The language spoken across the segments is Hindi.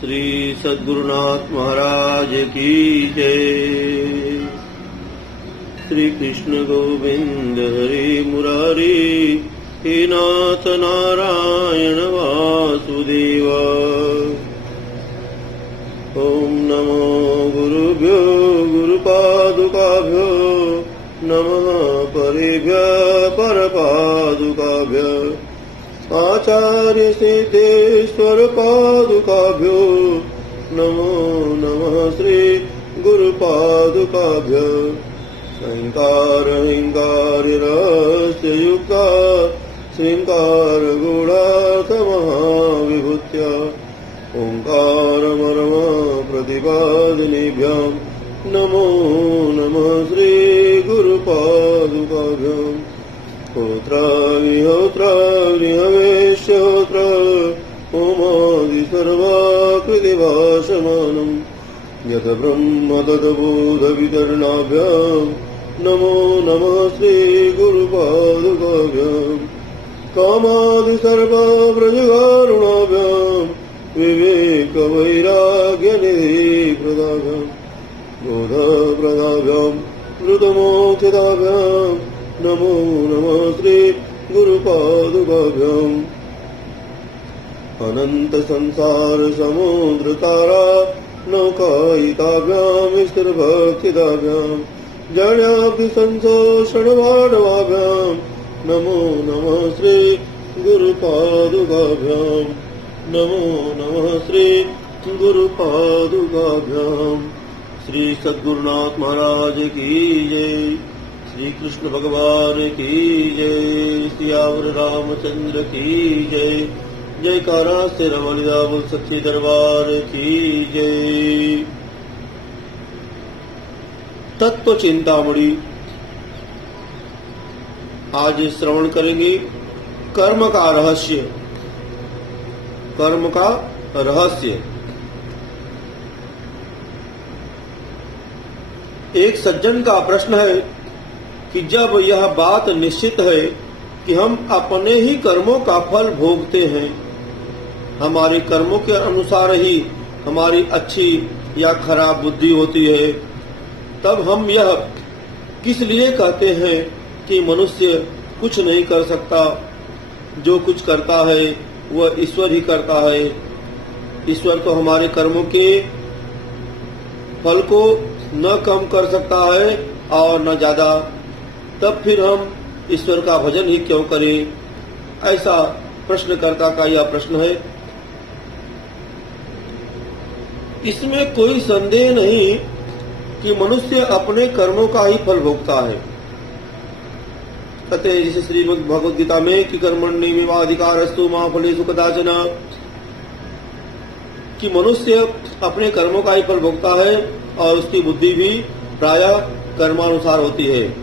श्री सद्गुरुनाथ महाराज की जय। श्री कृष्ण गोविंद हरि मुरारी हे नाथ नारायण वासुदेव। ओम नमो गुरुभ्यो गुरुपादुकाभ्यो नमः परेभ्य परपादुकाभ्य आचार्य सिद्धेश्वर पादुकाभ्यो नमो नमः श्री गुरुपादुकाभ्य। अहंकार अहंकार्य युक्ता श्रृंगार गुणार्थ महाविभूत्या ओंकार मर्म प्रतिपादिनीभ्यां नमो नमः श्री गुरुपादुकाभ्यां। होत्राग्निहोत्राग्निहवेश्यहोत्र होमादि सर्वाकृतिभाषमानं यत् ब्रह्म तद्बोधवितरणाभ्यां नमो नमः श्री गुरुपादुकाभ्यां। कामादि सर्वप्रजगारुणाभ्यां विवेकवैराग्यनिधिप्रदाभ्यां बोधप्रदाभ्यां मृतमोक्षदाभ्यां नमो नमः श्री गुरुपादुकाभ्याम्। अनंत संसार समुद्र तारा नौकायिताभ्यां स्थिरभक्तिदाभ्यां जड़ाब्धि संशोषण वाडवाभ्यां नमो नमः श्री गुरुपादुकाभ्यां। नमो नमः श्री गुरुपादुकाभ्यां। श्री सद्गुरुनाथ महाराज की जय। श्री कृष्ण भगवान की जय। सियावर रामचंद्र की जय। जयकारा से रमणियावल सच्चे दरबार की जय। तत्व चिंतामणि आज श्रवण करेंगे कर्म का रहस्य। कर्म का रहस्य। एक सज्जन का प्रश्न है कि जब यह बात निश्चित है कि हम अपने ही कर्मों का फल भोगते हैं, हमारे कर्मों के अनुसार ही हमारी अच्छी या खराब बुद्धि होती है, तब हम यह किस लिए कहते हैं कि मनुष्य कुछ नहीं कर सकता, जो कुछ करता है वह ईश्वर ही करता है। ईश्वर तो हमारे कर्मों के फल को न कम कर सकता है और न ज्यादा, तब फिर हम ईश्वर का भजन ही क्यों करें? ऐसा प्रश्नकर्ता का यह प्रश्न है। इसमें कोई संदेह नहीं कि मनुष्य अपने कर्मों का ही फल भोगता है। कहते हैं जैसे श्रीमद् भगवद गीता में कि कर्मण्येवाधिकारस्तु मा फलेषु कदाचन, कि मनुष्य अपने कर्मों का ही फल भोगता है और उसकी बुद्धि भी प्रायः कर्मानुसार होती है।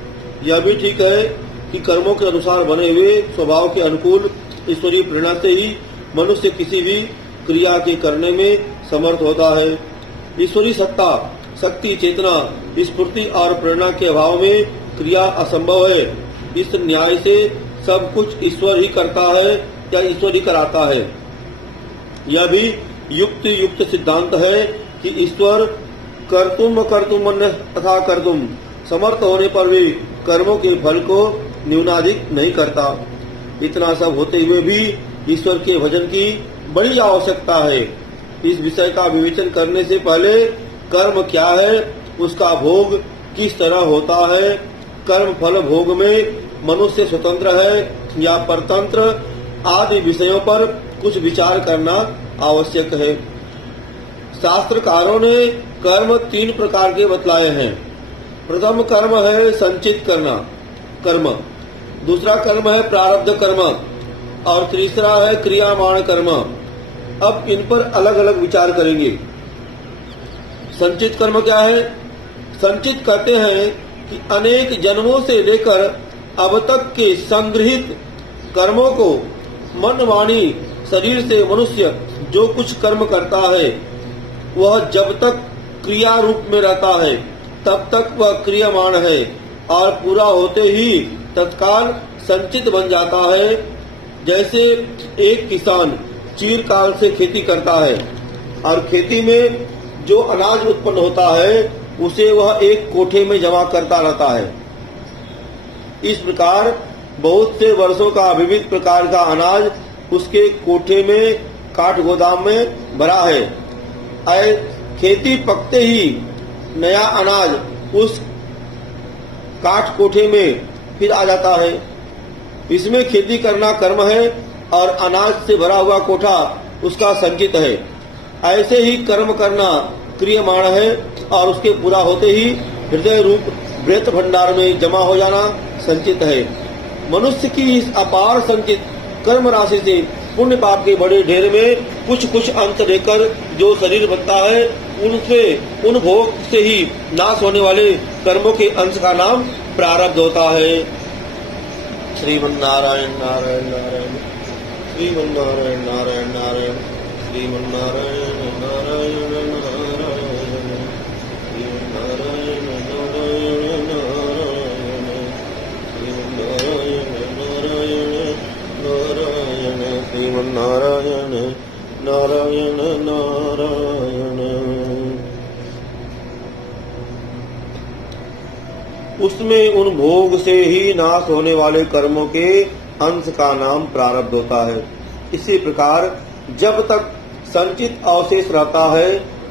यह भी ठीक है कि कर्मों के अनुसार बने हुए स्वभाव के अनुकूल ईश्वरीय प्रेरणा से ही मनुष्य किसी भी क्रिया के करने में समर्थ होता है। ईश्वरीय सत्ता, शक्ति, चेतना, स्फूर्ति और प्रेरणा के अभाव में क्रिया असंभव है। इस न्याय से सब कुछ ईश्वर ही करता है या ईश्वर ही कराता है। यह भी युक्त सिद्धांत है कि ईश्वर कर्तुम तथा कर्तुम समर्थ होने पर भी कर्मों के फल को न्यूनाधिक नहीं करता। इतना सब होते हुए भी ईश्वर के भजन की बड़ी आवश्यकता है। इस विषय का विवेचन करने से पहले कर्म क्या है, उसका भोग किस तरह होता है, कर्म फल भोग में मनुष्य स्वतंत्र है या परतंत्र आदि विषयों पर कुछ विचार करना आवश्यक है। शास्त्रकारों ने कर्म 3 प्रकार के बतलाए हैं। प्रथम कर्म है संचित करना कर्म, दूसरा कर्म है प्रारब्ध कर्म और तीसरा है क्रियामाण कर्म। अब इन पर अलग अलग विचार करेंगे। संचित कर्म क्या है? संचित कहते हैं कि अनेक जन्मों से लेकर अब तक के संग्रहित कर्मों को मन वाणी शरीर से मनुष्य जो कुछ कर्म करता है वह जब तक क्रिया रूप में रहता है तब तक वह क्रियामाण है और पूरा होते ही तत्काल संचित बन जाता है। जैसे एक किसान चीरकाल से खेती करता है और खेती में जो अनाज उत्पन्न होता है उसे वह एक कोठे में जमा करता रहता है। इस प्रकार बहुत से वर्षों का विविध प्रकार का अनाज उसके कोठे में काठ गोदाम में भरा है। खेती पकते ही नया अनाज उस काठ कोठे में फिर आ जाता है। इसमें खेती करना कर्म है और अनाज से भरा हुआ कोठा उसका संचित है। ऐसे ही कर्म करना क्रियमाण है और उसके पूरा होते ही हृदय रूप वृत्त भंडार में जमा हो जाना संचित है। मनुष्य की इस अपार संचित कर्म राशि से पुण्य पाप के बड़े ढेर में कुछ कुछ अंश लेकर जो शरीर बनता है उनसे उन भोग से ही नाश होने वाले कर्मों के अंश का नाम प्रारब्ध होता है। श्रीमन्नारायण नारायण नारायण, श्रीमन्नारायण नारायण नारायण, श्रीमन्नारायण नारायण नारायण, श्रीमन्नारायण नारायण नारायण, श्रीमन्नारायण नारायण नारायण, श्रीमन्नारायण नारायण नारायण। उसमें उन भोग से ही नाश होने वाले कर्मों के अंश का नाम प्रारब्ध होता है। इसी प्रकार जब तक संचित अवशेष रहता है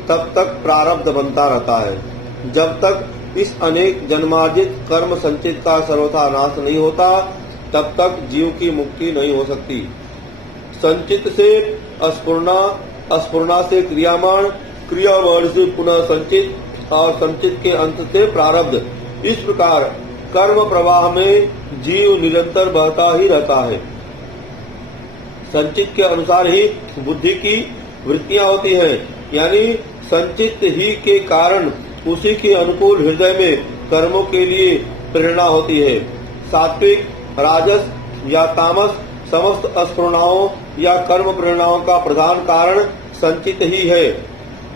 तब तक प्रारब्ध बनता रहता है। जब तक इस अनेक जन्मार्जित कर्म संचित का सर्वथा नाश नहीं होता तब तक जीव की मुक्ति नहीं हो सकती। संचित से अस्फुरना, अस्फुरना से क्रियामान, क्रियामान से पुनः संचित और संचित के अंत से प्रारब्ध। इस प्रकार कर्म प्रवाह में जीव निरंतर बहता ही रहता है। संचित के अनुसार ही बुद्धि की वृत्तियां होती हैं, यानी संचित ही के कारण उसी के अनुकूल हृदय में कर्मों के लिए प्रेरणा होती है। सात्विक, राजस या तामस समस्त अस्फुरणाओं या कर्म प्रेरणाओं का प्रधान कारण संचित ही है।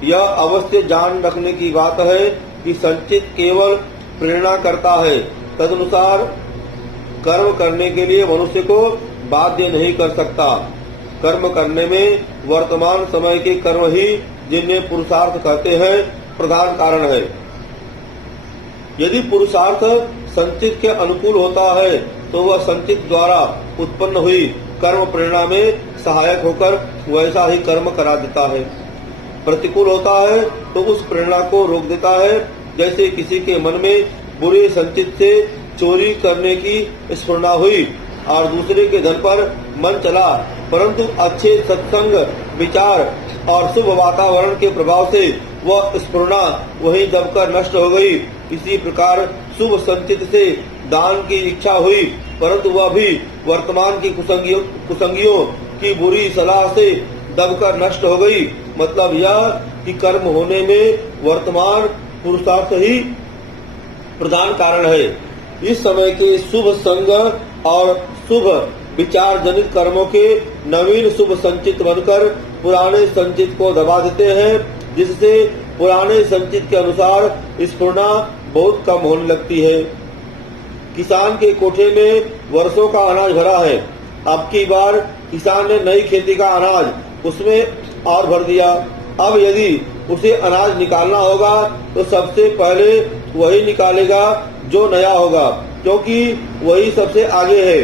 यह अवश्य जान रखने की बात है कि संचित केवल प्रेरणा करता है, तदनुसार कर्म करने के लिए मनुष्य को बाध्य नहीं कर सकता। कर्म करने में वर्तमान समय के कर्म ही, जिन्हें पुरुषार्थ कहते हैं, प्रधान कारण है। यदि पुरुषार्थ संचित के अनुकूल होता है तो वह संचित द्वारा उत्पन्न हुई कर्म प्रेरणा में सहायक होकर वैसा ही कर्म करा देता है। प्रतिकूल होता है तो उस प्रेरणा को रोक देता है। जैसे किसी के मन में बुरे संचित से चोरी करने की स्फुरना हुई और दूसरे के धन पर मन चला, परंतु अच्छे सत्संग, विचार और शुभ वातावरण के प्रभाव से वह स्फुरना वहीं दबकर नष्ट हो गई। इसी प्रकार शुभ संचित से दान की इच्छा हुई, परंतु वह भी वर्तमान की कुसंगियों की बुरी सलाह से दबकर नष्ट हो गई। मतलब यह कि कर्म होने में वर्तमान पुरुषार्थ ही प्रधान कारण है। इस समय के शुभ संग और शुभ विचार जनित कर्मों के नवीन शुभ संचित बनकर पुराने संचित को दबा देते हैं, जिससे पुराने संचित के अनुसार स्फुरना बहुत कम होने लगती है। किसान के कोठे में वर्षों का अनाज भरा है। अब की बार किसान ने नई खेती का अनाज उसमें और भर दिया। अब यदि उसे अनाज निकालना होगा तो सबसे पहले वही निकालेगा जो नया होगा, क्योंकि वही सबसे आगे है।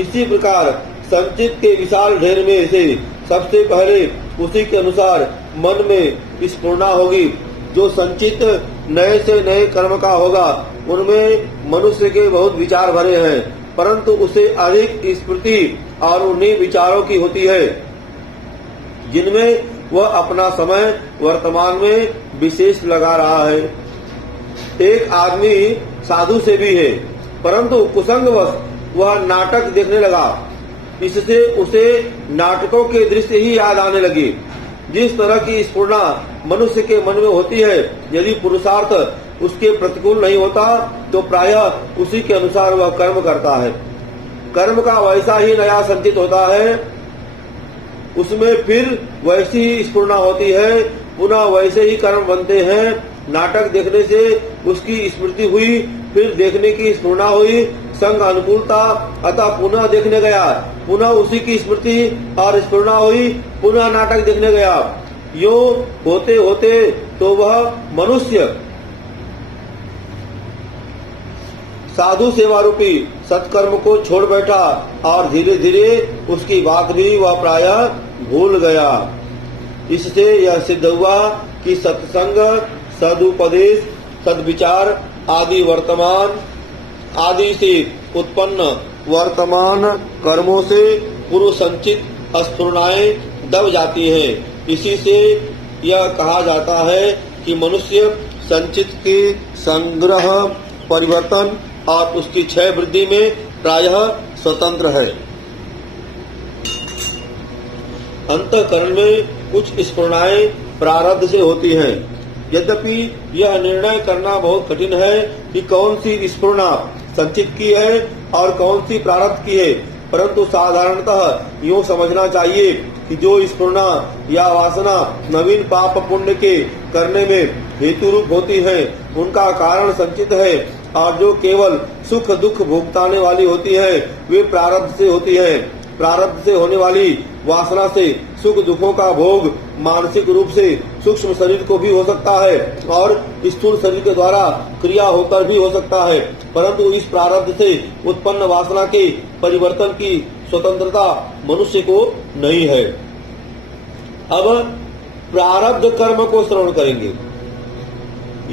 इसी प्रकार संचित के विशाल ढेर में से सबसे पहले उसी के अनुसार मन में स्फुरना होगी। जो संचित नए से नए कर्म का होगा उनमें मनुष्य के बहुत विचार भरे हैं, परंतु उसे अधिक स्मृति और उन्हीं विचारों की होती है जिनमें वह अपना समय वर्तमान में विशेष लगा रहा है। एक आदमी साधु से भी है, परंतु कुसंगवश वह नाटक देखने लगा। इससे उसे नाटकों के दृश्य ही याद आने लगे। जिस तरह की स्फुरना मनुष्य के मन में होती है, यदि पुरुषार्थ उसके प्रतिकूल नहीं होता तो प्रायः उसी के अनुसार वह कर्म करता है। कर्म का वैसा ही नया संचित होता है, उसमें फिर वैसी ही स्फुरना होती है, पुनः वैसे ही कर्म बनते हैं। नाटक देखने से उसकी स्मृति हुई, फिर देखने की स्फुरना हुई, संग अनुकूलता, अतः पुनः देखने गया, पुनः उसी की स्मृति और स्फुरना हुई, पुनः नाटक देखने गया। यो होते होते तो वह मनुष्य साधु सेवा रूपी सत्कर्म को छोड़ बैठा और धीरे धीरे उसकी बात भी वह प्रायः भूल गया। इससे यह सिद्ध हुआ कि सत्संग, सदुपदेश, सद्विचार आदि से उत्पन्न वर्तमान कर्मों से पूर्व संचित स्फुरणाएं दब जाती हैं। इसी से यह कहा जाता है कि मनुष्य संचित के संग्रह, परिवर्तन और उसकी क्षय वृद्धि में प्रायः स्वतंत्र है। अंतःकरण में कुछ स्फुरणाएं प्रारब्ध से होती हैं। यद्यपि यह निर्णय करना बहुत कठिन है कि कौन सी स्फुरणा संचित की है और कौन सी प्रारब्ध की है, परंतु साधारणतः यूँ समझना चाहिए कि जो स्फुरणा या वासना नवीन पाप पुण्य के करने में हेतु रूप होती है, उनका कारण संचित है, और जो केवल सुख दुख भोगताने वाली होती है, वे प्रारब्ध से होती है। प्रारब्ध से होने वाली वासना से सुख दुखों का भोग मानसिक रूप से सूक्ष्म शरीर को भी हो सकता है और स्थूल शरीर के द्वारा क्रिया होकर भी हो सकता है, परंतु इस प्रारब्ध से उत्पन्न वासना के परिवर्तन की स्वतंत्रता मनुष्य को नहीं है। अब प्रारब्ध कर्म को श्रवण करेंगे।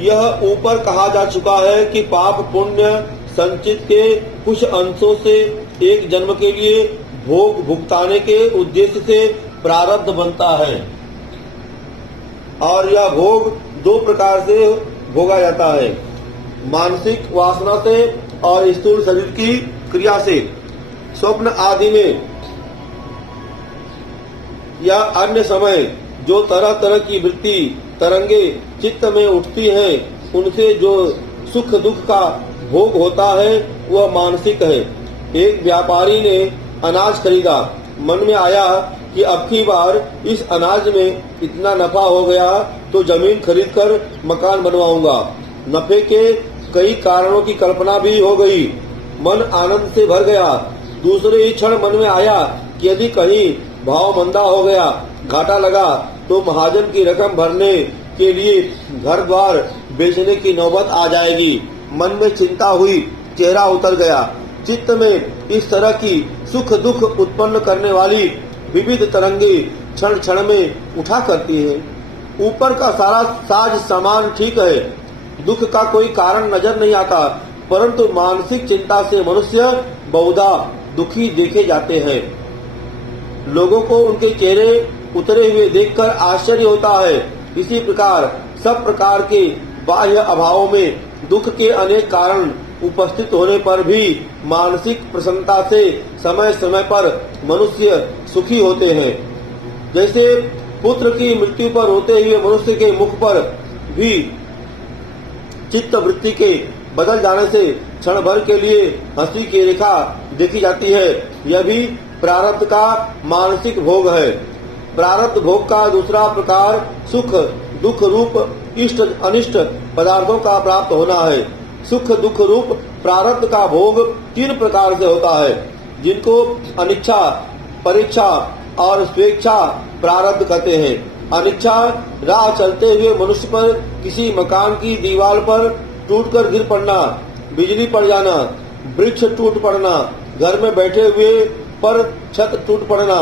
यह ऊपर कहा जा चुका है कि पाप पुण्य संचित के कुछ अंशों से एक जन्म के लिए भोग भुगताने के उद्देश्य से प्रारब्ध बनता है, और यह भोग दो प्रकार से भोगा जाता है, मानसिक वासना से और स्थूल शरीर की क्रिया से। स्वप्न आदि में या अन्य समय जो तरह तरह की वृत्ति तरंगे चित्त में उठती हैं, उनसे जो सुख दुख का भोग होता है वह मानसिक है। एक व्यापारी ने अनाज खरीदा, मन में आया कि अब की बार इस अनाज में इतना नफा हो गया तो जमीन खरीदकर मकान बनवाऊंगा। नफे के कई कारणों की कल्पना भी हो गई, मन आनंद से भर गया। दूसरे ही क्षण मन में आया कि यदि कहीं भाव मंदा हो गया, घाटा लगा, तो महाजन की रकम भरने के लिए घर द्वार बेचने की नौबत आ जाएगी। मन में चिंता हुई, चेहरा उतर गया। चित्त में इस तरह की सुख दुख उत्पन्न करने वाली विविध तरंगे क्षण क्षण में उठा करती है। ऊपर का सारा साज सामान ठीक है, दुख का कोई कारण नजर नहीं आता, परंतु मानसिक चिंता से मनुष्य बहुधा दुखी देखे जाते हैं। लोगों को उनके चेहरे उतरे हुए देखकर आश्चर्य होता है। इसी प्रकार सब प्रकार के बाह्य अभावों में दुख के अनेक कारण उपस्थित होने पर भी मानसिक प्रसन्नता से समय समय पर मनुष्य सुखी होते हैं। जैसे पुत्र की मृत्यु पर रोते हुए मनुष्य के मुख पर भी चित्त वृत्ति के बदल जाने से क्षण भर के लिए हंसी की रेखा देखी जाती है। यह भी प्रारब्ध का मानसिक भोग है। प्रारब्ध भोग का दूसरा प्रकार सुख दुख रूप इष्ट अनिष्ट पदार्थों का प्राप्त होना है। सुख दुख रूप प्रारब्ध का भोग तीन प्रकार से होता है, जिनको अनिच्छा, परीक्षा और स्वेच्छा प्रारब्ध कहते हैं। अनिच्छा राह चलते हुए मनुष्य पर किसी मकान की दीवार पर टूटकर गिर पड़ना, बिजली पड़ जाना, वृक्ष टूट पड़ना, घर में बैठे हुए पर छत टूट पड़ना,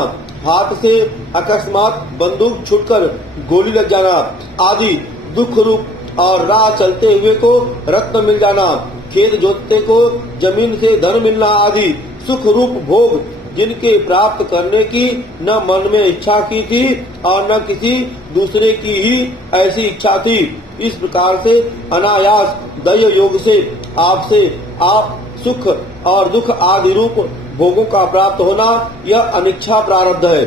हाथ से अकस्मात बंदूक छूटकर गोली लग जाना आदि दुख रूप, और राह चलते हुए को रत्न मिल जाना, खेत जोतते को जमीन से धन मिलना आदि सुख रूप भोग, जिनके प्राप्त करने की न मन में इच्छा की थी और न किसी दूसरे की ही ऐसी इच्छा थी। इस प्रकार से अनायास दया योग से आपसे आप सुख और दुख आदि रूप भोगों का प्राप्त होना, यह अनिच्छा प्रारब्ध है।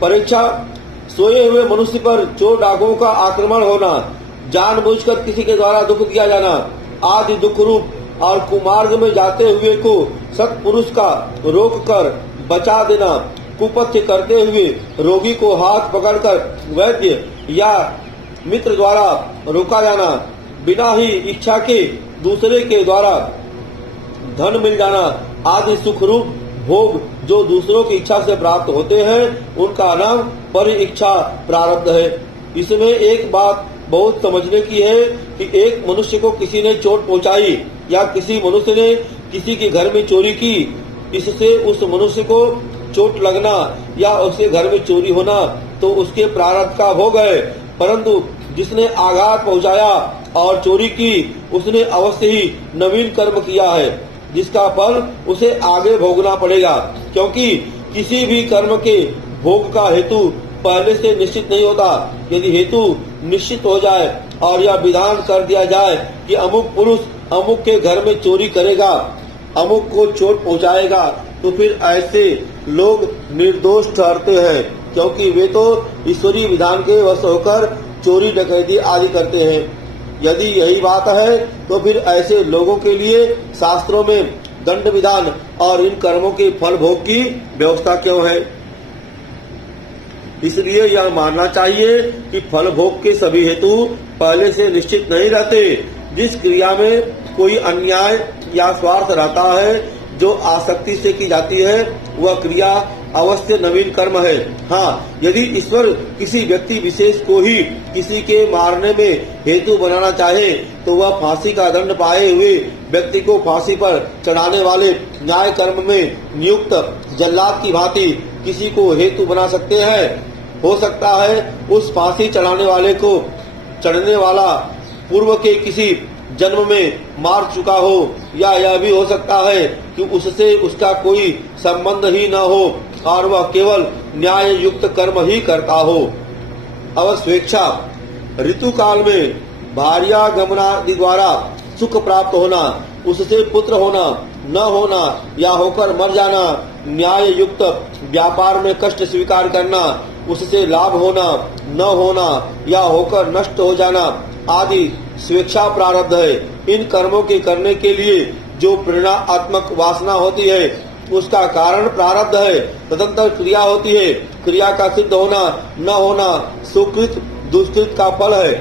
परीक्षा सोए हुए मनुष्य पर चोर डाकुओं का आक्रमण होना, जानबूझकर किसी के द्वारा दुख दिया जाना आदि दुख रूप, और कुमार्ग में जाते हुए को सत्पुरुष का रोक कर बचा देना, कुपथ्य करते हुए रोगी को हाथ पकड़कर वैद्य या मित्र द्वारा रोका जाना, बिना ही इच्छा के दूसरे के द्वारा धन मिल जाना आदि सुख रूप भोग जो दूसरों की इच्छा से प्राप्त होते हैं उनका नाम पर इच्छा प्रारब्ध है। इसमें एक बात बहुत समझने की है कि एक मनुष्य को किसी ने चोट पहुंचाई या किसी मनुष्य ने किसी के घर में चोरी की, इससे उस मनुष्य को चोट लगना या उसके घर में चोरी होना तो उसके प्रारब्ध का भोग है। परंतु जिसने आघात पहुंचाया और चोरी की उसने अवश्य ही नवीन कर्म किया है, जिसका फल उसे आगे भोगना पड़ेगा, क्योंकि किसी भी कर्म के भोग का हेतु पहले से निश्चित नहीं होता। यदि हेतु निश्चित हो जाए और यह विधान कर दिया जाए कि अमुक पुरुष अमुक के घर में चोरी करेगा, अमुक को चोट पहुंचाएगा, तो फिर ऐसे लोग निर्दोष ठहरते हैं, क्योंकि वे तो ईश्वरीय विधान के वश होकर चोरी डकैती आदि करते हैं। यदि यही बात है तो फिर ऐसे लोगों के लिए शास्त्रों में दंड विधान और इन कर्मों के फल भोग की व्यवस्था क्यों है? इसलिए यह मानना चाहिए कि फल भोग के सभी हेतु पहले से निश्चित नहीं रहते। जिस क्रिया में कोई अन्याय या स्वार्थ रहता है जो आसक्ति से की जाती है वह क्रिया अवश्य नवीन कर्म है। हाँ, यदि ईश्वर किसी व्यक्ति विशेष को ही किसी के मारने में हेतु बनाना चाहे तो वह फांसी का दंड पाए हुए व्यक्ति को फांसी पर चढ़ाने वाले न्याय कर्म में नियुक्त जल्लाद की भांति किसी को हेतु बना सकते हैं। हो सकता है उस फांसी चढ़ाने वाले को चढ़ने वाला पूर्व के किसी जन्म में मार चुका हो, या यह भी हो सकता है कि उससे उसका कोई संबंध ही न हो और वह केवल न्याय युक्त कर्म ही करता हो। अब स्वेच्छा ऋतु काल में भार्यागमनादि द्वारा सुख प्राप्त होना, उससे पुत्र होना, न होना या होकर मर जाना, न्याय युक्त व्यापार में कष्ट स्वीकार करना, उससे लाभ होना, न होना या होकर नष्ट हो जाना आदि स्वेच्छा प्रारब्ध है। इन कर्मों के करने के लिए जो प्रेरणात्मक वासना होती है उसका कारण प्रारब्ध है। तदंतर क्रिया होती है, क्रिया का सिद्ध होना न होना सुकृत दुष्कृत का फल है।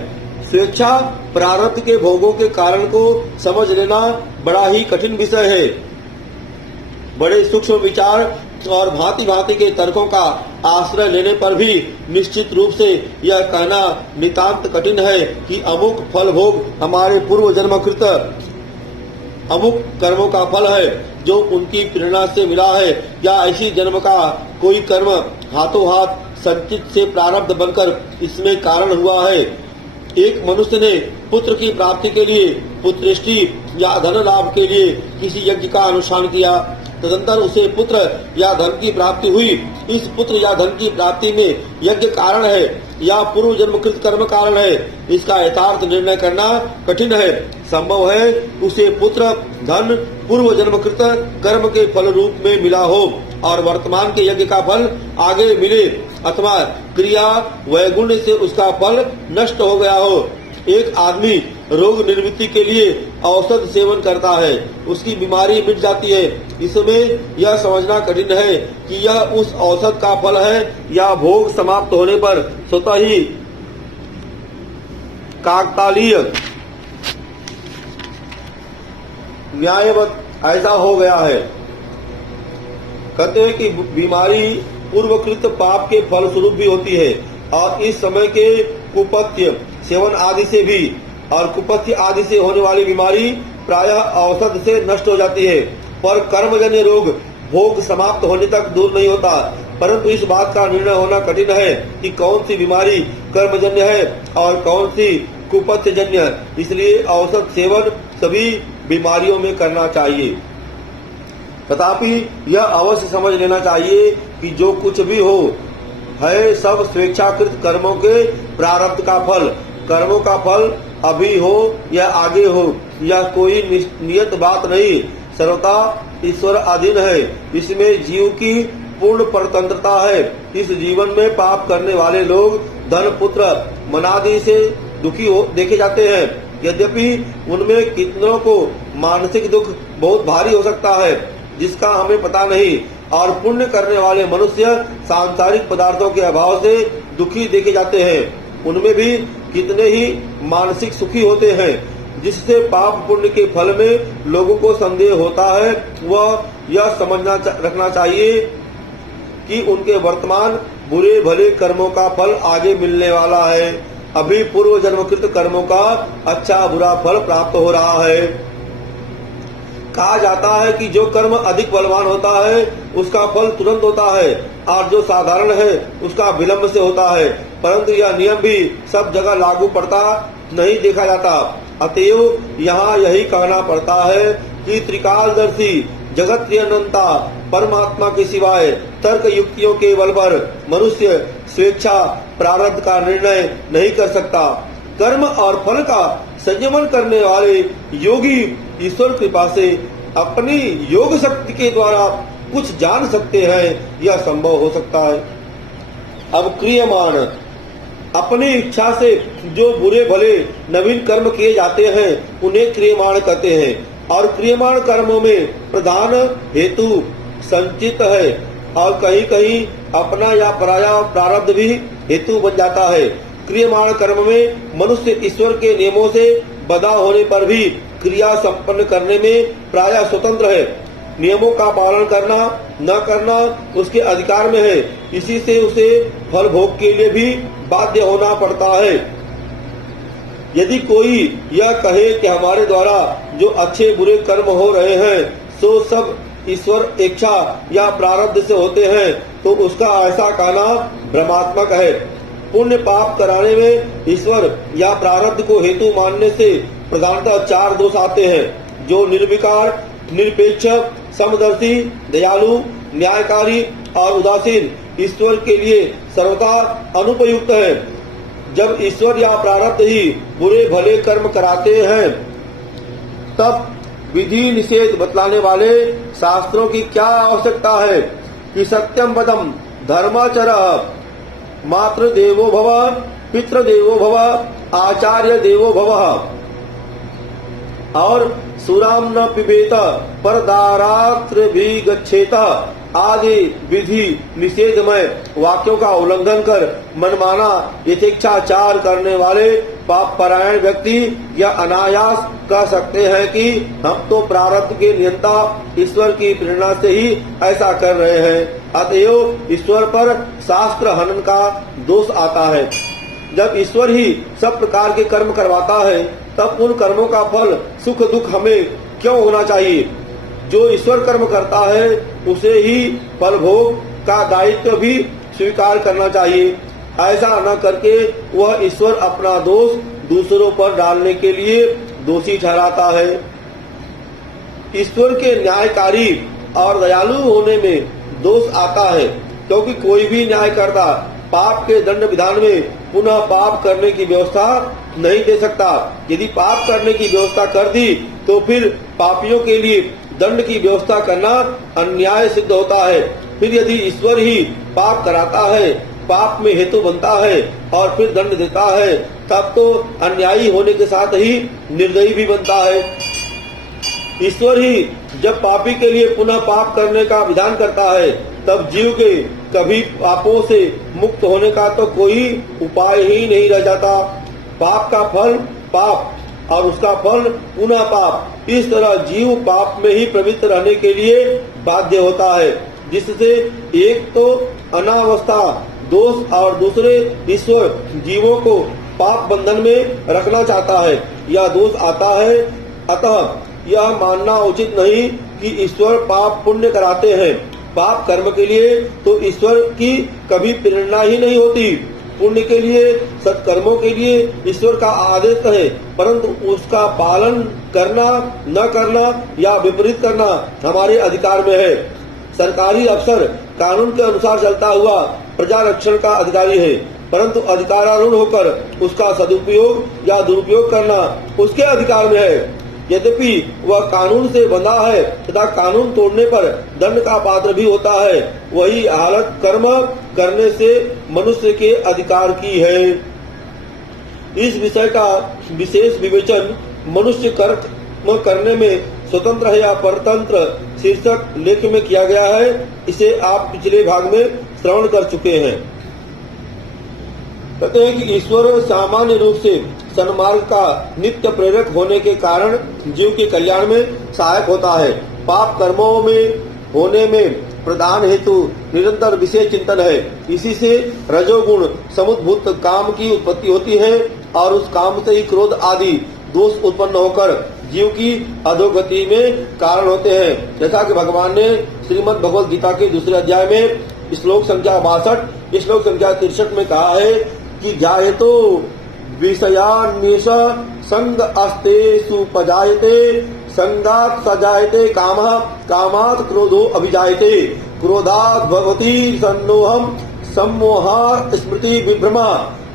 स्वेच्छा प्रारब्ध के भोगों के कारण को समझ लेना बड़ा ही कठिन विषय है। बड़े सूक्ष्म विचार और भांति भांति के तर्कों का आश्रय लेने पर भी निश्चित रूप से यह कहना नितांत कठिन है कि अमुक फल भोग हमारे पूर्व जन्मकृत अमुक कर्मों का फल है जो उनकी प्रेरणा से मिला है, या ऐसी जन्म का कोई कर्म हाथों हाथ संचित से प्रारब्ध बनकर इसमें कारण हुआ है। एक मनुष्य ने पुत्र की प्राप्ति के लिए, पुत्रेष्टि या धन लाभ के लिए किसी यज्ञ का अनुष्ठान किया, तदंतर उसे पुत्र या धन की प्राप्ति हुई। इस पुत्र या धन की प्राप्ति में यज्ञ कारण है या पूर्व जन्मकृत कर्म कारण है, इसका यथार्थ निर्णय करना कठिन है। संभव है उसे पुत्र धन पूर्व जन्मकृत कर्म के फल रूप में मिला हो और वर्तमान के यज्ञ का फल आगे मिले, अथवा क्रिया वैगुण्य से उसका फल नष्ट हो गया हो। एक आदमी रोग निवृत्ति के लिए औषध सेवन करता है, उसकी बीमारी मिट जाती है। इसमें यह समझना kठिन है कि यह उस औषध का फल है या भोग समाप्त होने पर स्वतः ही काकतालीय न्यायवत ऐसा हो गया है। कहते हैं कि बीमारी पूर्वकृत पाप के फल स्वरूप भी होती है और इस समय के कुपथ्य सेवन आदि से भी, और कुपथ्य आदि से होने वाली बीमारी प्रायः औषध से नष्ट हो जाती है, पर कर्मजन्य रोग भोग समाप्त होने तक दूर नहीं होता। परंतु इस बात का निर्णय होना कठिन है कि कौन सी बीमारी कर्मजन्य है और कौन सी कुपथ्यजन्य। इसलिए औषध सेवन सभी बीमारियों में करना चाहिए। तथापि यह अवश्य समझ लेना चाहिए कि जो कुछ भी हो है सब स्वेच्छाकृत कर्मों के प्रारब्ध का फल। कर्मों का फल अभी हो या आगे हो यह कोई नियत बात नहीं, सर्वथा ईश्वर अधीन है। इसमें जीव की पूर्ण परतंत्रता है। इस जीवन में पाप करने वाले लोग धन पुत्र मनादि से दुखी देखे जाते हैं। यद्यपि उनमें कितनों को मानसिक दुख बहुत भारी हो सकता है जिसका हमें पता नहीं, और पुण्य करने वाले मनुष्य सांसारिक पदार्थों के अभाव से दुखी देखे जाते हैं। उनमें भी कितने ही मानसिक सुखी होते हैं। जिससे पाप पुण्य के फल में लोगों को संदेह होता है, वह यह समझना रखना चाहिए कि उनके वर्तमान बुरे भले कर्मों का फल आगे मिलने वाला है। अभी पूर्व जन्मकृत कर्मों का अच्छा बुरा फल प्राप्त हो रहा है। कहा जाता है कि जो कर्म अधिक बलवान होता है उसका फल तुरंत होता है और जो साधारण है उसका विलंब से होता है, परंतु यह नियम भी सब जगह लागू पड़ता नहीं देखा जाता। अतएव यहाँ यही कहना पड़ता है कि त्रिकालदर्शी जगत के अनंता परमात्मा के सिवाय तर्क युक्तियों के बल पर मनुष्य स्वेच्छा प्रारब्ध का निर्णय नहीं कर सकता। कर्म और फल का संयमन करने वाले योगी ईश्वर कृपा से अपनी योग शक्ति के द्वारा कुछ जान सकते हैं, यह संभव हो सकता है। अब क्रियमाण, अपनी इच्छा से जो बुरे भले नवीन कर्म किए जाते हैं उन्हें क्रियमाण कहते हैं और क्रियमाण कर्मों में प्रधान हेतु संचित है और कहीं कहीं अपना या पराया प्रारब्ध भी हेतु बन जाता है। क्रियमाण कर्म में मनुष्य ईश्वर के नियमों से बंधा होने पर भी क्रिया संपन्न करने में प्रायः स्वतंत्र है। नियमों का पालन करना न करना उसके अधिकार में है, इसी से उसे फल भोग के लिए भी बाध्य होना पड़ता है। यदि कोई यह कहे कि हमारे द्वारा जो अच्छे बुरे कर्म हो रहे हैं सो सब ईश्वर इच्छा या प्रारब्ध से होते हैं, तो उसका ऐसा कहना भ्रमात्मक है। पुण्य पाप कराने में ईश्वर या प्रारब्ध को हेतु मानने से प्रधानतः चार दोष आते हैं, जो निर्विकार, निरपेक्ष, समदर्शी, दयालु, न्यायकारी और उदासीन ईश्वर के लिए सर्वथा अनुपयुक्त है। जब ईश्वर या प्रारब्ध ही बुरे भले कर्म कराते हैं तब विधि निषेध बतलाने वाले शास्त्रों की क्या आवश्यकता है कि सत्यम पदम धर्माचरः मातृ देवो भव, पितृ देवो भव, आचार्य देवो भव और सुराम न पिबेत परदारात्र भी गच्छेत आदि विधि निषेधमय वाक्यों का उल्लंघन कर मनमाना यथेच्छाचार करने वाले पाप परायण व्यक्ति या अनायास कह सकते हैं कि हम तो प्रारब्ध के नियंता ईश्वर की प्रेरणा से ही ऐसा कर रहे हैं। अतएव ईश्वर पर शास्त्र हनन का दोष आता है। जब ईश्वर ही सब प्रकार के कर्म करवाता है तब उन कर्मों का फल सुख दुख हमें क्यों होना चाहिए। जो ईश्वर कर्म करता है उसे ही फल भोग का दायित्व भी स्वीकार करना चाहिए। ऐसा न करके वह ईश्वर अपना दोष दूसरों पर डालने के लिए दोषी ठहराता है। ईश्वर के न्यायकारी और दयालु होने में दोष आता है, क्योंकि कोई भी न्यायकर्ता पाप के दंड विधान में पुनः पाप करने की व्यवस्था नहीं दे सकता। यदि पाप करने की व्यवस्था कर दी तो फिर पापियों के लिए दंड की व्यवस्था करना अन्याय सिद्ध होता है। फिर यदि ईश्वर ही पाप कराता है, पाप में हेतु बनता है और फिर दंड देता है, तब तो अन्यायी होने के साथ ही निर्दयी भी बनता है। ईश्वर ही जब पापी के लिए पुनः पाप करने का विधान करता है तब जीव के कभी पापों से मुक्त होने का तो कोई उपाय ही नहीं रह जाता। पाप का फल पाप और उसका फल पुनः पाप, इस तरह जीव पाप में ही प्रवृत्त रहने के लिए बाध्य होता है, जिससे एक तो अनावस्था दोष और दूसरे ईश्वर जीवों को पाप बंधन में रखना चाहता है। यह दोष आता है। अतः यह मानना उचित नहीं कि ईश्वर पाप पुण्य कराते हैं। पाप कर्म के लिए तो ईश्वर की कभी प्रेरणा ही नहीं होती। पुण्य के लिए, सत्कर्मों के लिए ईश्वर का आदेश है, परंतु उसका पालन करना न करना या विपरीत करना हमारे अधिकार में है। सरकारी अफसर कानून के अनुसार चलता हुआ प्रजा रक्षण का अधिकारी है, परंतु अधिकारारूढ़ होकर उसका सदुपयोग या दुरुपयोग करना उसके अधिकार में है। यद्यपि वह कानून से बंधा है तथा कानून तोड़ने पर दंड का पात्र भी होता है, वही हालत कर्म करने से मनुष्य के अधिकार की है। इस विषय का विशेष विवेचन मनुष्य कर्म करने में स्वतंत्र है या परतंत्र शीर्षक लेख में किया गया है। इसे आप पिछले भाग में श्रवण कर चुके हैं। कहते हैं कि ईश्वर सामान्य रूप से सन्मार्ग का नित्य प्रेरक होने के कारण जीव के कल्याण में सहायक होता है। पाप कर्मों में होने में प्रधान हेतु निरंतर विषय चिंतन है। इसी से रजोगुण समुद्भूत काम की उत्पत्ति होती है और उस काम से ही क्रोध आदि दोष उत्पन्न होकर जीव की अधोगति में कारण होते हैं। जैसा कि भगवान ने श्रीमद् भगवद गीता के दूसरे अध्याय में श्लोक संख्या 62 श्लोक संख्या 63 में कहा है कि जायतो विषयान्वेष संग अस्ते सुपजायते संगात सजायते कामः कामात् क्रोधो अभिजायते क्रोधात् भवति सन्नोहम सम्मोहात् स्मृति विभ्रमा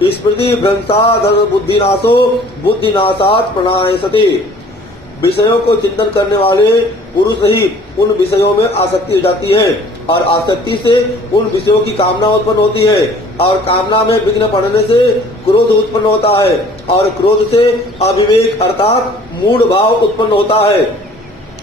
स्मृति भ्रंशात् बुद्धिनाशो बुद्धिनाशात् प्रणायसते। विषयों को चिंतन करने वाले पुरुष ही उन विषयों में आसक्ति हो जाती है और आसक्ति से उन विषयों की कामना उत्पन्न होती है और कामना में विघ्न पड़ने से क्रोध उत्पन्न होता है और क्रोध से अविवेक अर्थात मूढ़ भाव उत्पन्न होता है।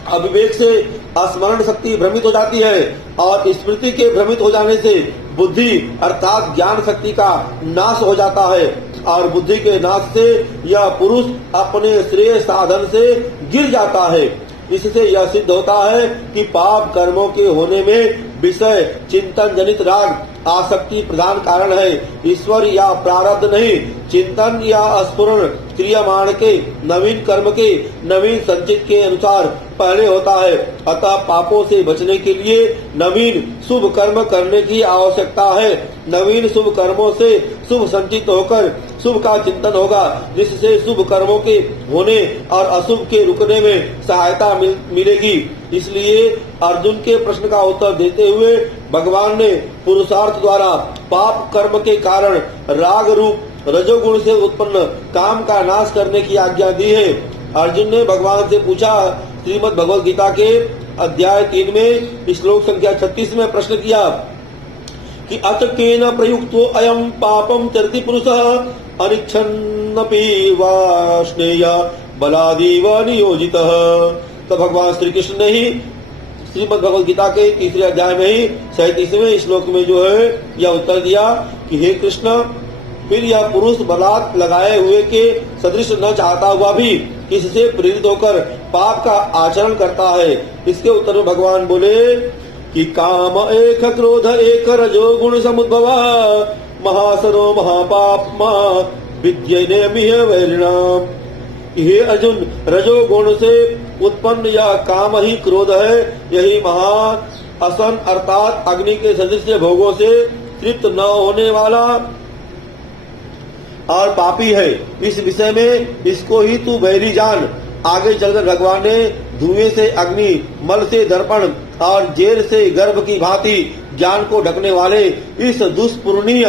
अविवेक से स्मरण शक्ति भ्रमित हो जाती है और स्मृति के भ्रमित हो जाने से बुद्धि अर्थात ज्ञान शक्ति का नाश हो जाता है और बुद्धि के नाश से यह पुरुष अपने श्रेय साधन से गिर जाता है। इससे यह सिद्ध होता है कि पाप कर्मों के होने में विषय चिंतन जनित राग आसक्ति प्रधान कारण है, ईश्वर या प्रारब्ध नहीं। चिंतन या स्फुरण क्रियमाण के नवीन कर्म के नवीन संचित के अनुसार पहले होता है। अतः पापों से बचने के लिए नवीन शुभ कर्म करने की आवश्यकता है। नवीन शुभ कर्मों से शुभ संचित होकर शुभ का चिंतन होगा, जिससे शुभ कर्मों के होने और अशुभ के रुकने में सहायता मिलेगी। इसलिए अर्जुन के प्रश्न का उत्तर देते हुए भगवान ने पुरुषार्थ द्वारा पाप कर्म के कारण राग रूप रजोगुण से उत्पन्न काम का नाश करने की आज्ञा दी है। अर्जुन ने भगवान से पूछा, श्रीमद् भगवद गीता के अध्याय 3 में श्लोक संख्या 36 में प्रश्न किया कि अत केन प्रयुक्तो अयम पापम चरति पुरुषः अनिच्छन्नपि वा स्नेय बलादीव नियोजितः। तो भगवान श्री कृष्ण ने ही श्रीमद् भगवद गीता के तीसरे अध्याय में ही 37वें श्लोक में जो है यह उत्तर दिया कि हे कृष्ण, फिर यह पुरुष बलात् लगाए हुए के सदृश न चाहता हुआ भी इससे प्रेरित होकर पाप का आचरण करता है। इसके उत्तर में भगवान बोले कि काम एक क्रोध एक रजो गुण समुद्भव महासनो महापापमा विद्येनेमिह वैरिणाम। हे अर्जुन, रजोगुण से उत्पन्न यह काम ही क्रोध है। यही महा असन अर्थात अग्नि के सदृश भोगों से तृप्त न होने वाला और पापी है। इस विषय में इसको ही तू वैरी जान। आगे चलकर भगवान ने धुएं से अग्नि, मल से दर्पण और जेर से गर्भ की भांति ज्ञान को ढकने वाले इस दुष्पूर्णीय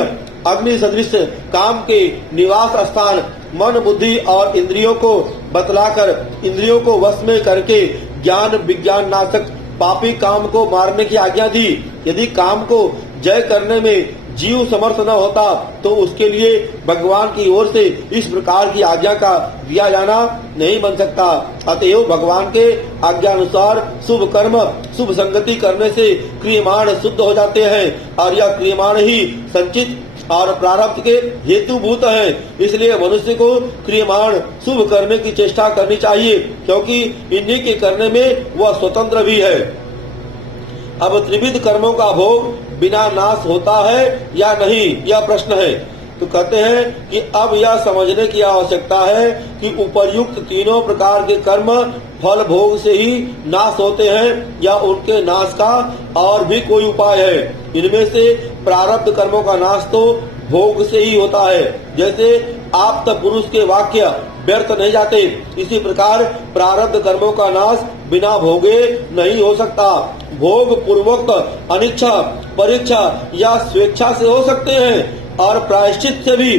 अग्नि सदृश काम के निवास स्थान मन बुद्धि और इंद्रियों को बतलाकर इंद्रियों को वश में करके ज्ञान विज्ञान नाशक पापी काम को मारने की आज्ञा दी। यदि काम को जय करने में जीव समर्थ न होता तो उसके लिए भगवान की ओर से इस प्रकार की आज्ञा का दिया जाना नहीं बन सकता। अतएव भगवान के आज्ञानुसार शुभ कर्म शुभ संगति करने से क्रियमाण शुद्ध हो जाते हैं और यह क्रियमाण ही संचित और प्रारब्ध के हेतुभूत है। इसलिए मनुष्य को क्रियमाण शुभ करने की चेष्टा करनी चाहिए, क्योंकि इन्हीं के करने में वह स्वतंत्र भी है। अब त्रिविध कर्मों का भोग बिना नाश होता है या नहीं, यह प्रश्न है। तो कहते हैं कि अब यह समझने की आवश्यकता है कि उपर्युक्त तीनों प्रकार के कर्म फल भोग से ही नाश होते हैं या उनके नाश का और भी कोई उपाय है। इनमें से प्रारब्ध कर्मों का नाश तो भोग से ही होता है। जैसे आप तब पुरुष के वाक्य व्यर्थ नहीं जाते, इसी प्रकार प्रारब्ध कर्मों का नाश बिना भोगे नहीं हो सकता। भोग पूर्वक अनिच्छा परीक्षा या स्वेच्छा से हो सकते हैं और प्रायश्चित से भी।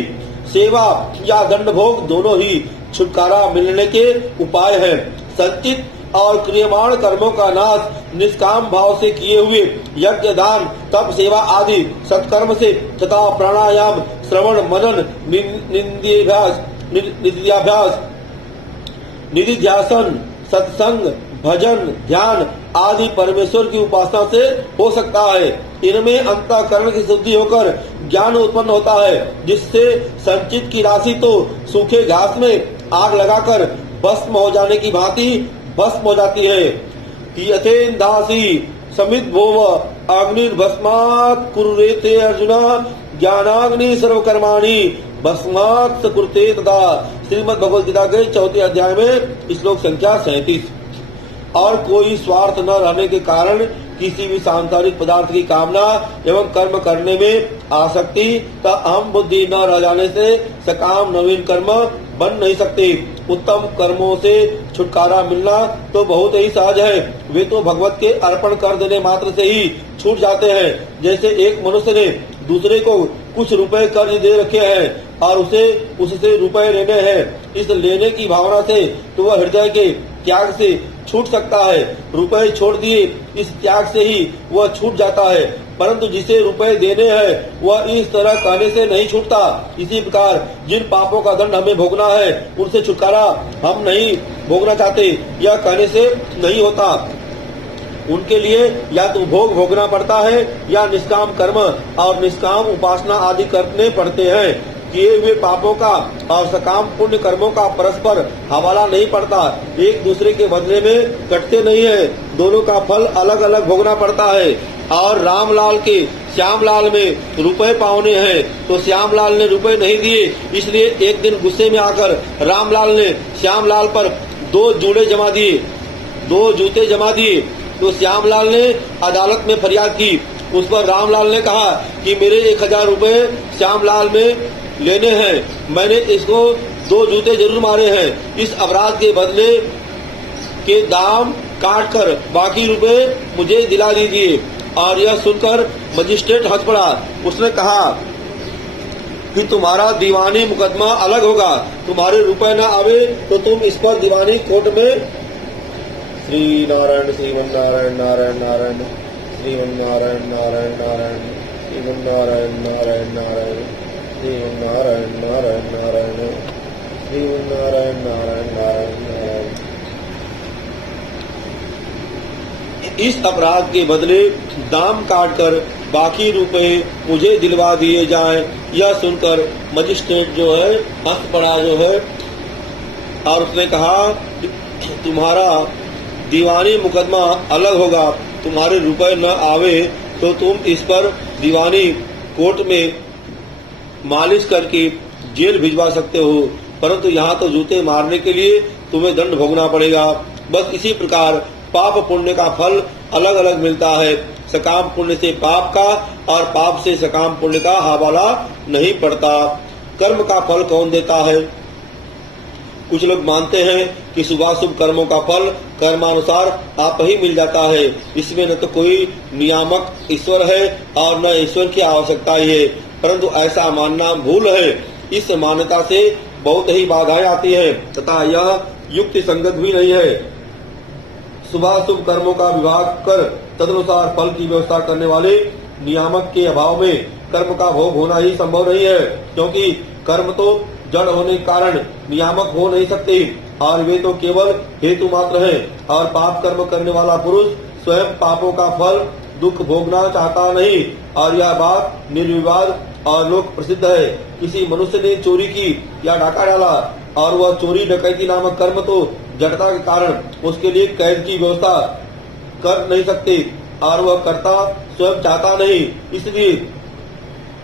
सेवा या दंड भोग दोनों ही छुटकारा मिलने के उपाय है। संचित और क्रियमाण कर्मों का नाश निष्काम भाव से किए हुए यज्ञ दान तप सेवा आदि सत्कर्म से तथा प्राणायाम श्रवण मनन निधिध्यासन सत्संग भजन, ध्यान आदि परमेश्वर की उपासना से हो सकता है। इनमें अंतःकरण की शुद्धि होकर ज्ञान उत्पन्न होता है, जिससे संचित की राशि तो सूखे घास में आग लगाकर भस्म हो जाने की भांति भस्म हो जाती है। यथेन्दासी समित भोव अग्निर्भस्मात् कुरुरेते अर्जुन ज्ञानाग्नि सर्वकर्माणि भस्मात् कुरुते तथा। श्रीमद् भगवद गीता के 4 अध्याय में श्लोक संख्या 37। और कोई स्वार्थ न रहने के कारण किसी भी सांसारिक पदार्थ की कामना एवं कर्म करने में आसक्ति तथा अहम बुद्धि न रह जाने से सकाम नवीन कर्म बन नहीं सकते। उत्तम कर्मों से छुटकारा मिलना तो बहुत ही सहज है। वे तो भगवत के अर्पण कर देने मात्र से ही छूट जाते हैं। जैसे एक मनुष्य ने दूसरे को कुछ रुपए कर्ज दे रखे हैं और उसे उससे रुपए लेने हैं, इस लेने की भावना से तो वह हृदय के त्याग से छूट सकता है। रुपए छोड़ दिए इस त्याग से ही वह छूट जाता है, परंतु जिसे रुपए देने हैं वह इस तरह कहने से नहीं छूटता। इसी प्रकार जिन पापों का दंड हमें भोगना है उनसे छुटकारा हम नहीं भोगना चाहते, यह कहने से नहीं होता। उनके लिए या तो भोग भोगना पड़ता है या निष्काम कर्म और निष्काम उपासना आदि करने पड़ते हैं। किए हुए पापों का और सकाम पुण्य कर्मों का परस्पर हवाला नहीं पड़ता, एक दूसरे के बदले में कटते नहीं है, दोनों का फल अलग अलग भोगना पड़ता है। और रामलाल के श्यामलाल में रुपए पावने हैं तो श्यामलाल ने रुपए नहीं दिए, इसलिए एक दिन गुस्से में आकर रामलाल ने श्यामलाल पर 2 जूड़े जमा दिए, 2 जूते जमा दिए। तो श्यामलाल ने अदालत में फरियाद की। उस पर रामलाल ने कहा कि मेरे 1000 रुपए श्यामलाल में लेने हैं, मैंने इसको 2 जूते जरूर मारे हैं, इस अपराध के बदले के दाम काट कर बाकी रुपए मुझे दिला दीजिए। और यह सुनकर मजिस्ट्रेट हंस पड़ा। उसने कहा कि तुम्हारा दीवानी मुकदमा अलग होगा, तुम्हारे रुपए न आवे तो तुम इस पर दीवानी कोर्ट में श्री नारायण श्रीमन नारायण नारायण नारायण श्रीमन नारायण नारायण नारायण श्रीमन नारायण नारायण नारायण श्रीमन नारायण नारायण नारायण श्रीमन नारायण नारायण नारायण नारायण। इस अपराध के बदले दाम काटकर बाकी रुपए मुझे दिलवा दिए जाएं। यह सुनकर मजिस्ट्रेट जो है हंस पड़ा जो है और उसने कहा तुम्हारा दीवानी मुकदमा अलग होगा, तुम्हारे रुपए न आवे तो तुम इस पर दीवानी कोर्ट में मालिश करके जेल भिजवा सकते हो, परंतु यहाँ तो जूते मारने के लिए तुम्हें दंड भोगना पड़ेगा। बस इसी प्रकार पाप पुण्य का फल अलग अलग मिलता है। सकाम पुण्य से पाप का और पाप से सकाम पुण्य का हवाला नहीं पड़ता। कर्म का फल कौन देता है? कुछ लोग मानते हैं कि शुभाशुभ कर्मों का फल कर्मानुसार आप ही मिल जाता है, इसमें न तो कोई नियामक ईश्वर है और न ईश्वर की आवश्यकता ही है, परंतु ऐसा मानना भूल है। इस मान्यता से बहुत ही बाधाएं आती हैं तथा यह युक्ति संगत भी नहीं है। शुभाशुभ कर्मों का विभाग कर तदनुसार फल की व्यवस्था करने वाले नियामक के अभाव में कर्म का भोग होना ही संभव नहीं है, क्योंकि कर्म तो जड़ होने के कारण नियामक हो नहीं सकते और वे तो केवल हेतु मात्र हैं। और पाप कर्म करने वाला पुरुष स्वयं पापों का फल दुख भोगना चाहता नहीं, और यह बात निर्विवाद और लोक प्रसिद्ध है। किसी मनुष्य ने चोरी की या डाका डाला और वह चोरी डकैती नामक कर्म तो जड़ता के कारण उसके लिए कैद की व्यवस्था कर नहीं सकते और वह करता स्वयं चाहता नहीं, इसलिए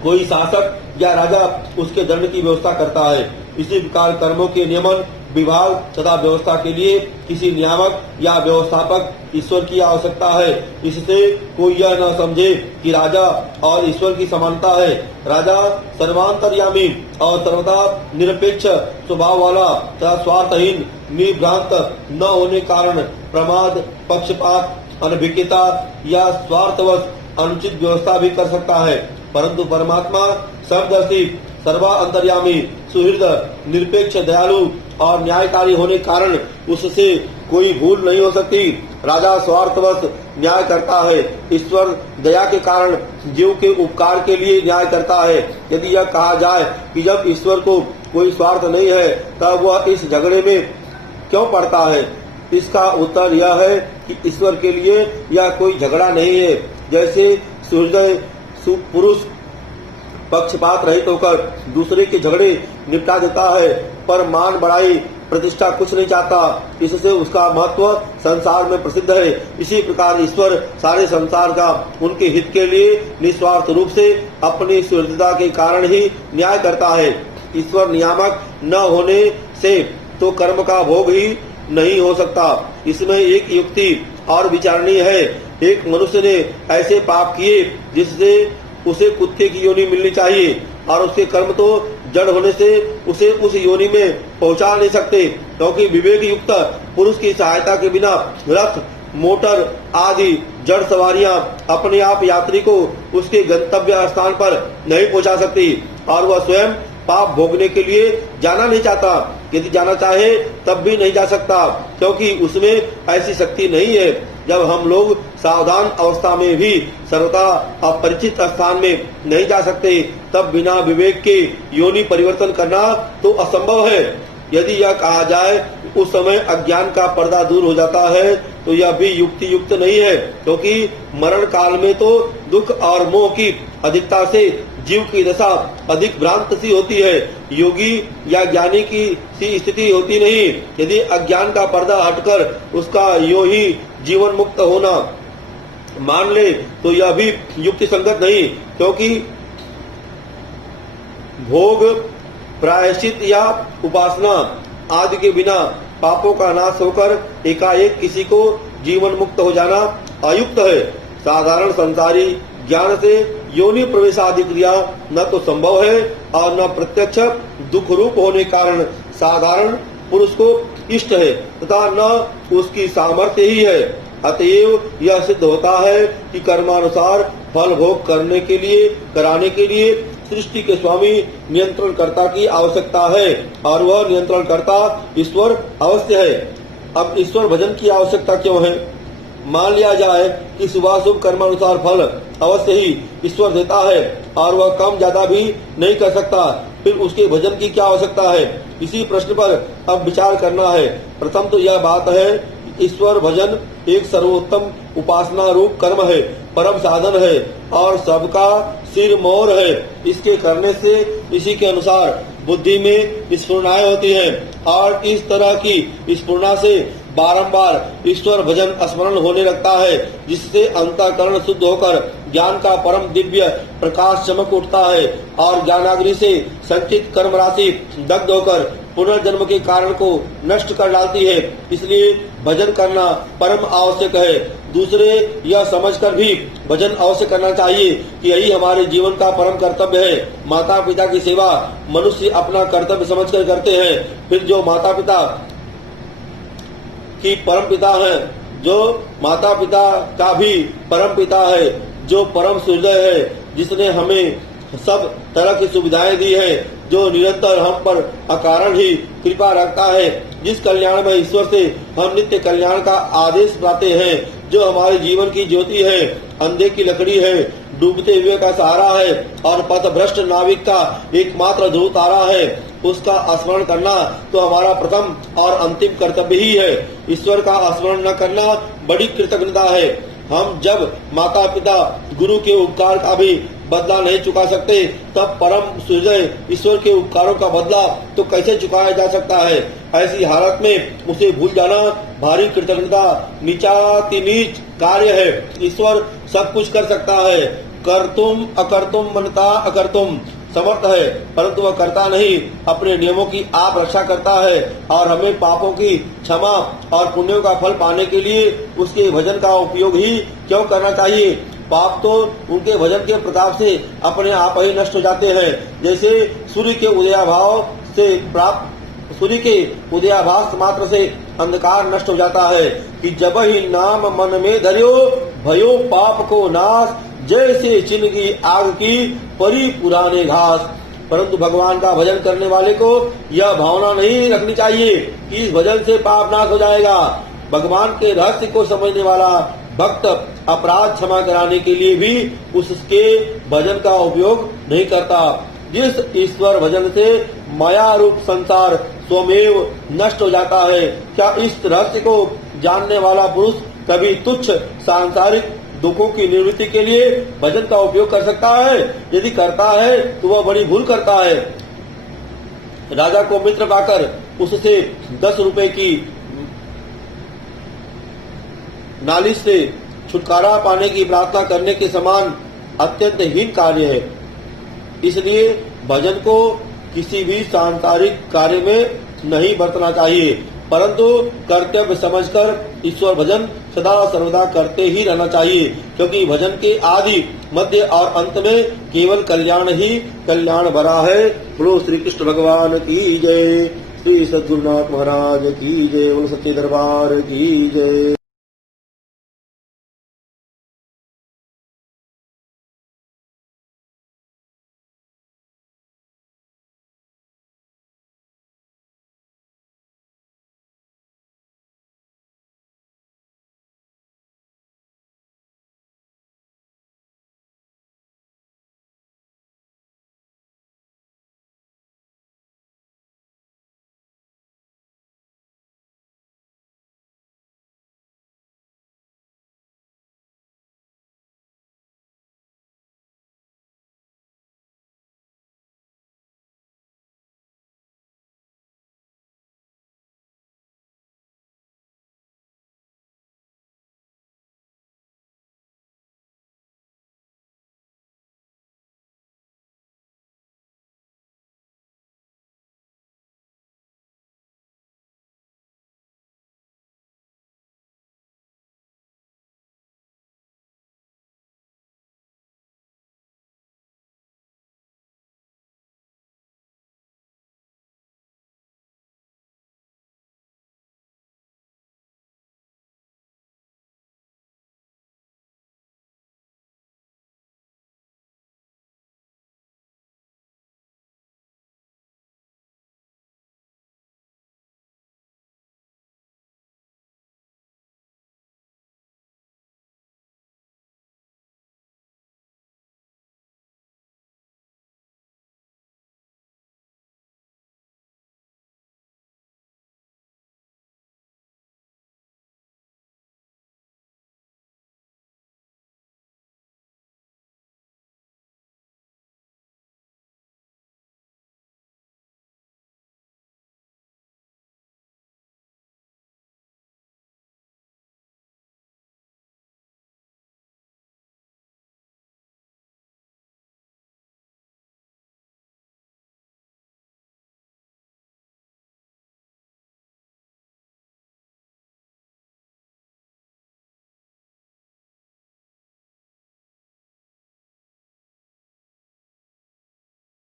कोई शासक या राजा उसके दंड की व्यवस्था करता है। इसी प्रकार कर्मों के नियमन विभाग तथा व्यवस्था के लिए किसी नियामक या व्यवस्थापक ईश्वर की आवश्यकता है। इससे कोई यह न समझे कि राजा और ईश्वर की समानता है। राजा सर्वांतर्यामी और सर्वदा निरपेक्ष स्वभाव वाला तथा स्वार्थहीन निर्भ्रांत न होने कारण प्रमाद, पक्षपात, अनभिज्ञता या स्वार्थवश अनुचित व्यवस्था भी कर सकता है, परंतु परमात्मा सर्वदर्शी, सर्वा अंतर्यामी, सुहृद, निरपेक्ष, दयालु और न्यायकारी होने कारण उससे कोई भूल नहीं हो सकती। राजा स्वार्थवश न्याय करता है, ईश्वर दया के कारण जीव के उपकार के लिए न्याय करता है। यदि यह कहा जाए कि जब ईश्वर को कोई स्वार्थ नहीं है तब वह इस झगड़े में क्यों पड़ता है, इसका उत्तर यह है कि ईश्वर के लिए यह कोई झगड़ा नहीं है। जैसे सूर्य पुरुष पक्षपात रहित होकर दूसरे के झगड़े निपटा देता है, पर मान बढ़ाई प्रतिष्ठा कुछ नहीं चाहता, इससे उसका महत्व संसार में प्रसिद्ध है। इसी प्रकार ईश्वर सारे संसार का उनके हित के लिए निस्वार्थ रूप से अपनी सुहृदता के कारण ही न्याय करता है। ईश्वर नियामक न होने से तो कर्म का भोग ही नहीं हो सकता। इसमें एक युक्ति और विचारणीय है। एक मनुष्य ने ऐसे पाप किए जिससे उसे कुत्ते की योनि मिलनी चाहिए, और उसके कर्म तो जड़ होने से उसे उस योनि में पहुंचा नहीं सकते, क्योंकि विवेक युक्त पुरुष की सहायता के बिना रथ, मोटर आदि जड़ सवारियां अपने आप यात्री को उसके गंतव्य स्थान पर नहीं पहुंचा सकती, और वह स्वयं पाप भोगने के लिए जाना नहीं चाहता। यदि जाना चाहे तब भी नहीं जा सकता, क्योंकि उसमें ऐसी शक्ति नहीं है। जब हम लोग सावधान अवस्था में भी सर्वथा अपरिचित स्थान में नहीं जा सकते, तब बिना विवेक के योनि परिवर्तन करना तो असंभव है। यदि यह कहा जाए उस समय अज्ञान का पर्दा दूर हो जाता है, तो यह भी युक्ति युक्त नहीं है, क्योंकि मरण काल में तो दुख और मोह की अधिकता से जीव की दशा अधिक भ्रांत सी होती है, योगी या ज्ञानी की सी स्थिति होती नहीं। यदि अज्ञान का पर्दा हटकर उसका यो ही जीवन मुक्त होना मान ले, तो यह भी युक्ति संगत नहीं, क्योंकि भोग, प्रायश्चित या उपासना आदि के बिना पापों का नाश होकर एकाएक किसी को जीवन मुक्त हो जाना अयुक्त है। साधारण संसारी ज्ञान से योनि प्रवेश आदि क्रिया न तो संभव है और न प्रत्यक्ष दुख रूप होने कारण साधारण पुरुष को इष्ट है तथा न उसकी सामर्थ्य ही है। अतएव यह सिद्ध होता है कि कर्मानुसार फल भोग कराने के लिए सृष्टि के स्वामी नियंत्रणकर्ता की आवश्यकता है, और वह नियंत्रणकर्ता ईश्वर अवश्य है। अब ईश्वर भजन की आवश्यकता क्यों है? मान लिया जाए कि शुभाशुभ कर्मानुसार फल अवश्य ही ईश्वर देता है और वह कम ज्यादा भी नहीं कर सकता, फिर उसके भजन की क्या आवश्यकता है? इसी प्रश्न पर अब विचार करना है। प्रथम तो यह बात है, ईश्वर भजन एक सर्वोत्तम उपासना रूप कर्म है, परम साधन है और सबका सिर मोर है। इसके करने से इसी के अनुसार बुद्धि में स्फुरणाएं होती हैं, और इस तरह की स्फुरणा से बारंबार ईश्वर भजन स्मरण होने लगता है, जिससे अंतःकरण शुद्ध होकर ज्ञान का परम दिव्य प्रकाश चमक उठता है और ज्ञानाग्नि से संचित कर्म राशि दग्ध होकर पुनर्जन्म के कारण को नष्ट कर डालती है। इसलिए भजन करना परम आवश्यक है। दूसरे यह समझकर भी भजन अवश्य करना चाहिए कि यही हमारे जीवन का परम कर्तव्य है। माता पिता की सेवा मनुष्य अपना कर्तव्य समझकर करते हैं, फिर जो माता पिता की परम पिता है, जो माता पिता का भी परम पिता है, जो परम सूर्य है, जिसने हमें सब तरह की सुविधाएं दी है, जो निरंतर हम पर अकारण ही कृपा रखता है, जिस कल्याण में ईश्वर से हम नित्य कल्याण का आदेश पाते हैं, जो हमारे जीवन की ज्योति है, अंधे की लकड़ी है, डूबते हुए का सहारा है और पथ भ्रष्ट नाविक का एकमात्र ध्रुव तारा है, उसका स्मरण करना तो हमारा प्रथम और अंतिम कर्तव्य ही है। ईश्वर का स्मरण न करना बड़ी कृतज्ञता है। हम जब माता पिता गुरु के उपकार का भी बदला नहीं चुका सकते, तब परम सूर्य ईश्वर के उपकारों का बदला तो कैसे चुकाया जा सकता है? ऐसी हालत में उसे भूल जाना भारी कृतज्ञता नीचाति नीच कार्य है। ईश्वर सब कुछ कर सकता है, कर्तुम अकर्तुम मनता अकर्तुम समर्थ है, परंतु वह करता नहीं। अपने नियमों की आप रक्षा करता है और हमें पापों की क्षमा और पुण्यों का फल पाने के लिए उसके भजन का उपयोग ही क्यों करना चाहिए? पाप तो उनके भजन के प्रताप से अपने आप ही नष्ट हो जाते हैं। जैसे सूर्य के उदयाभास मात्र से अंधकार नष्ट हो जाता है कि जब ही नाम मन में धरियो भयो पाप को नाश, जैसे चिन्ह आग की परी पुराने घास। परंतु भगवान का भजन करने वाले को यह भावना नहीं रखनी चाहिए कि इस भजन से पाप नाश हो जाएगा। भगवान के रहस्य को समझने वाला भक्त अपराध क्षमा कराने के लिए भी उसके भजन का उपयोग नहीं करता। जिस ईश्वर भजन से माया रूप संसार स्वमेव नष्ट हो जाता है। क्या इस रहस्य को जानने वाला पुरुष कभी तुच्छ सांसारिक दुखों की निवृत्ति के लिए भजन का उपयोग कर सकता है? यदि करता है तो वह बड़ी भूल करता है। राजा को मित्र पाकर उससे 10 रुपए की नालिश से छुटकारा पाने की प्रार्थना करने के समान अत्यंत हीन कार्य है। इसलिए भजन को किसी भी सांसारिक कार्य में नहीं बरतना चाहिए, परंतु कर्तव्य समझकर ईश्वर भजन सदा सर्वदा करते ही रहना चाहिए, क्योंकि भजन के आदि मध्य और अंत में केवल कल्याण ही कल्याण भरा है। बोलो श्री कृष्ण भगवान की जय, श्री सद्गुरुनाथ महाराज की जय, बोलो सच्चे दरबार की जय।